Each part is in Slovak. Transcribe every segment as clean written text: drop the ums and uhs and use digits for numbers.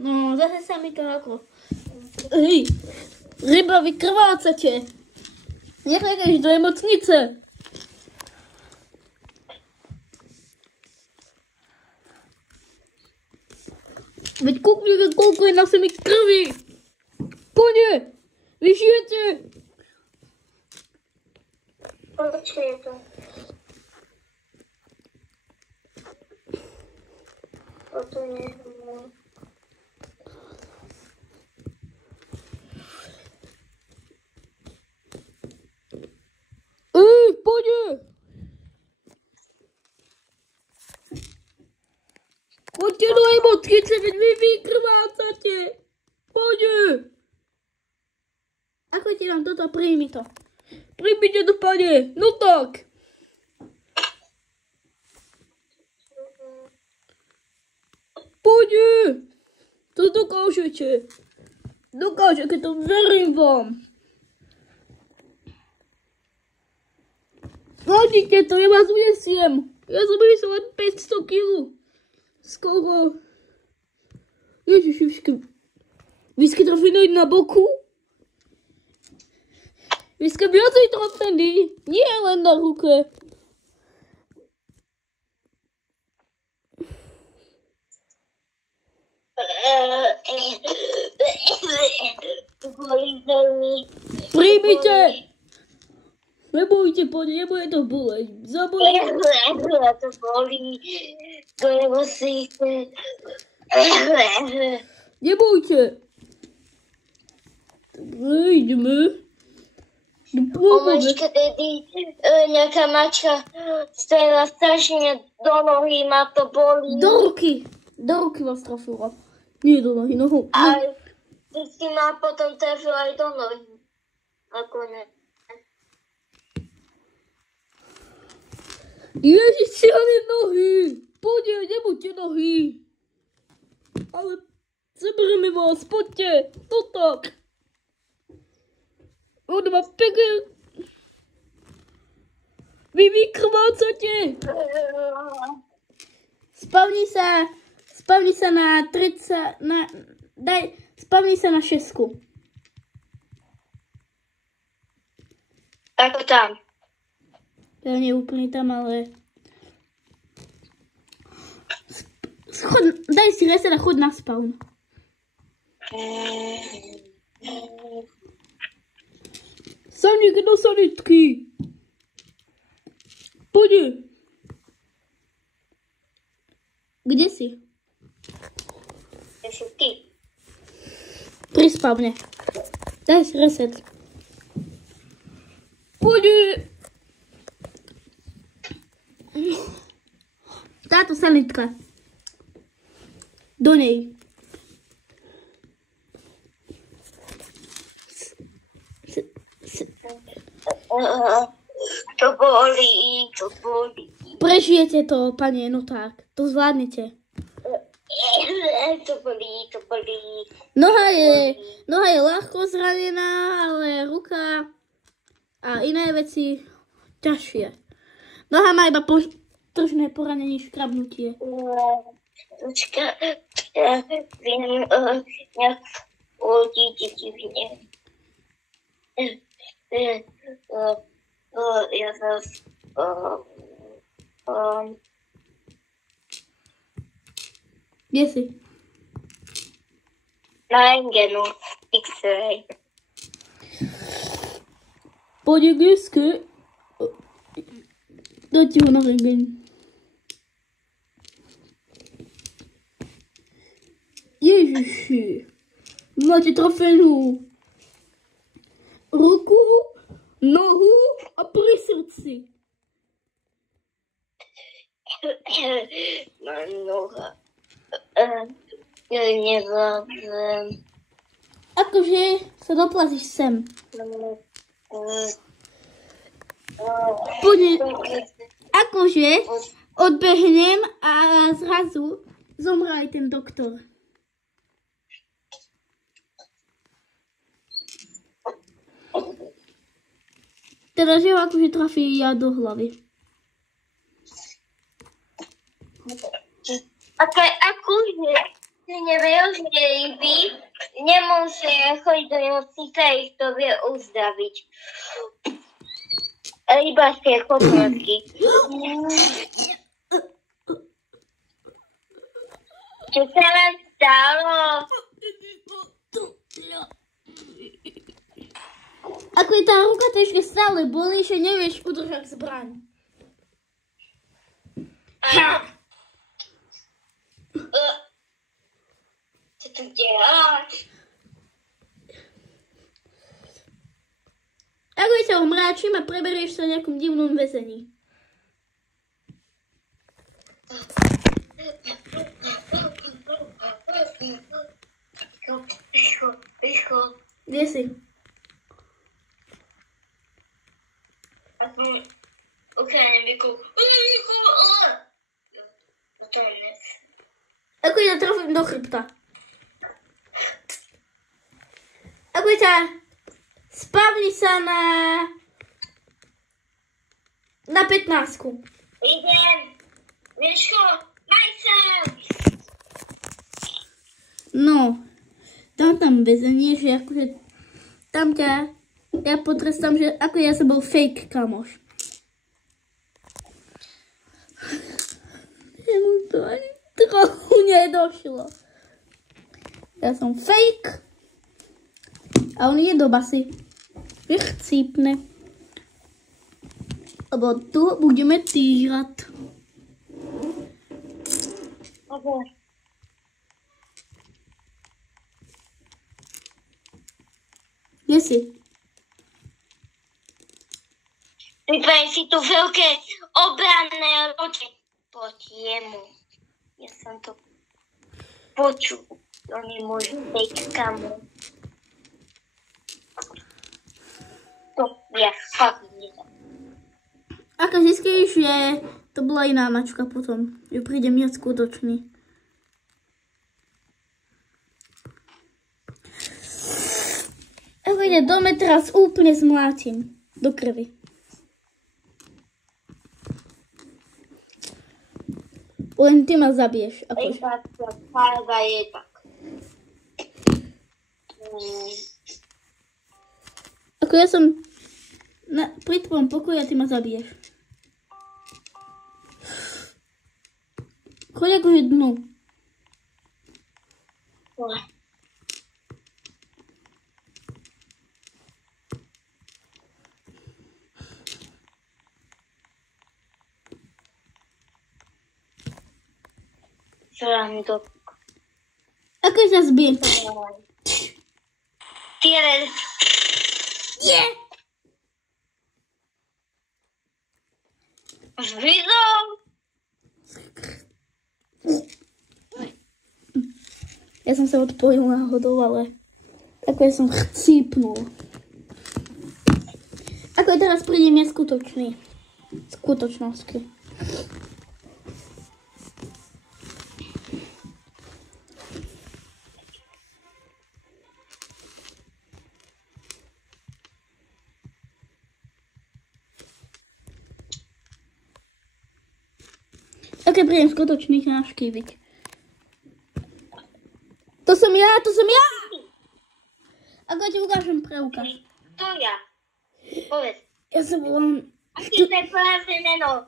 No, zase sa mi to ako... Hej, ryba, vy krvácate. Nechaješ do nemocnice. Veď kúknite, koľko je na zemi krvi. Poďte, vy žijete. Počkej je to. O to nie je môj. Poďte. Poďte do nemocnice, veď vy vykrvácate. Poďte. Ako ti dám toto, príjmi to. Príjmite to, pane. No tak. Poďte. To dokážete. Dokážete to, verím vám. Hladíte to, ja vás unesiem. Ja som len 500 kg. Skoro. Ježiši, vy ste trafení na boku? Vy ste viacej trafení, nie len na ruke. Príjmite. Nebojte, poďte, nebude to boleť. Zabolí. To bolí. To nemusíte. Nebojte. Dobre, ideme. Omečka, tedy nejaká mačka strela strašne do nohy, ma to bolí. Do ruky vás trafila. Nie do nohy, nohou. A ty si ma potom trafila aj do nohy. Ako ne. Ježiš, šialené nohy! Poďte, nebuďte nohy! Ale zaberieme vás, poďte! No tak! On má pekne... Vy vykrvácate! Spavni sa na 30... Spavni sa na 6. Ako tam? Ja nie úplne tam, ale... Daj si reset a chod na spawn. Sanik do sanitky. Poďte. Kde si? Kde si ty? Pri spawne. Daj si reset. Poďte. Táto sanitka. Do nej. To bolí, to bolí. Prežijete to, pane, no tak. To zvládnete. To bolí, to bolí. Noha je ľahko zranená, ale ruka a iné veci ťažšie. Noha má iba tržné poranenie, škrabnutie. Počka, ja viem, nejak odíde divne. Ja zase... Kde si? Na rentgenu, X-ray. Poďte k deske. Dajte ho na rentgen. Ježiši. Máte trafenú ruku, nohu a pri srdci. Noha. Nezvládnem. Akože sa doplazíš sem. Poďme. Akože odbehnem a zrazu zomrá aj ten doktor. Teda, že ho akože trafí ja do hlavy. Akože nevejú, že ryby nemusia chodiť do nemocnice a ich to vie uzdraviť. Rybárske chopratky. Čo sa vám stalo? Ako je tá ruka to ešte stále bolí, že nevieš udržať zbraň. Čo tu deláš? Ako je ťa omráčim a preberieš sa v nejakom divnom väzení. Rýchlo. Kde si? A som Ukrajine vykol. Ako ťa trafím do chrbta. Ako ťa spavni sa na 15. Idem. Miško, maj sa. No, tam väzenie, že akože tam ťa ja potrestám, že ako ja som bol fake kamoš. Ja mu to ani trochu nedošlo. Ja som fake a on je do basy. Chcípne. Lebo tu budeme týrať. Kde si? Vyprajem si tu veľké obranné loďe. Poď jemu. Ja som to počul. On je môj fake kamoš. To ja fakt nedám. Ako zistíš, že to bola iná mačka potom, že príde mňa skutočný. Ako ide dome, teraz úplne zmlátim do krvi. Len ty ma zabiješ. Farba je tak. Ako ja som pri tvojom pokoji a ty ma zabiješ. Choď akože dnu. Srando. Ako sa zbijem? Tiered. Je! Zbydol. Ja som sa odpojil náhodou, ale ako ja som chcípnul. Ako je teraz príde neskutočný. Skutočnosti. Také príjem skutočných navštíviť. To som ja! Ako ti ukážem preukaz. To ja. Povedz. Ja sa volám... Aký to je práve meno?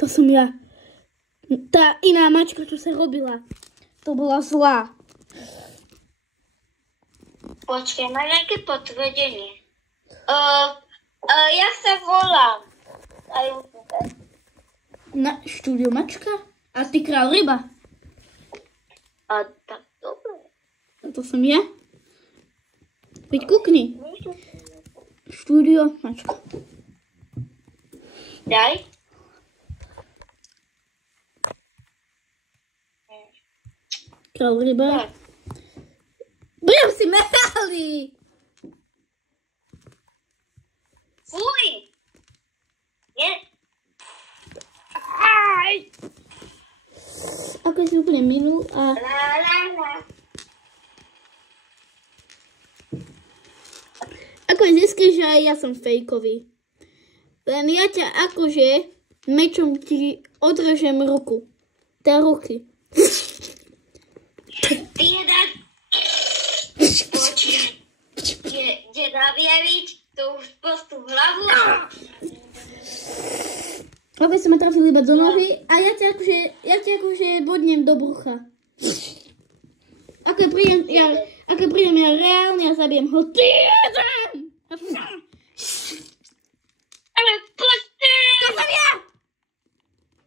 To som ja. Tá iná mačka, čo sa robila. To bola zlá. Počkaj, má nejaké potvrdenie. Ja sa volám. Aj Na štúdio mačka? A ty král ryba? A tak dobre. A to som ja? Veď kukni. Štúdio mačka. Daj. Král ryba. Budem si metáli! Fuj! Nie? Aj! Ako si úplne minul a... Ako zistíš, že aj ja som fejkový. Len ja ťa akože mečom ti odrežem ruku. Tá ruky. uklíbať do nohy a ja ti akože bodnem do brucha. Ako prídem ja reálne a zabijem ho. Ty jeden! Ale pusti!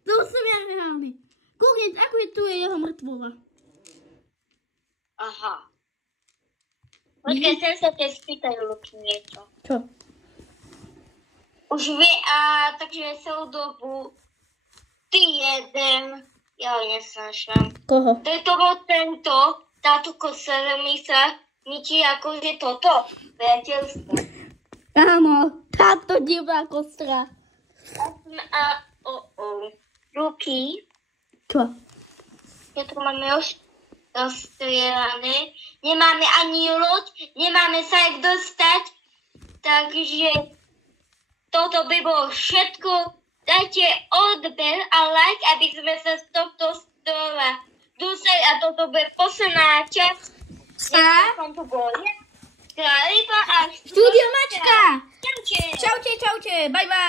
To som ja reálny. Kúkne, ako je tu jeho mŕtvola. Aha. Počkaj, chcem sa te spýtať, Luky, niečo. Čo? Už vie, takže celú dobu ty jeden, ja nesnášam. Koho? To je táto koselemi sa ničí akože toto, priateľstvo. Áno, táto divná kostra. Luky, Čo? ja tu máme už rozstrielané, nemáme ani loď, nemáme sa jak dostať, takže toto by bolo všetko. Dajte odber a like, aby sme sa z tohto stola dostali a toto bude posledná časť. Som tu bol ja, Králipa a Studio Mačka! Čaute. Čaute, bye bye.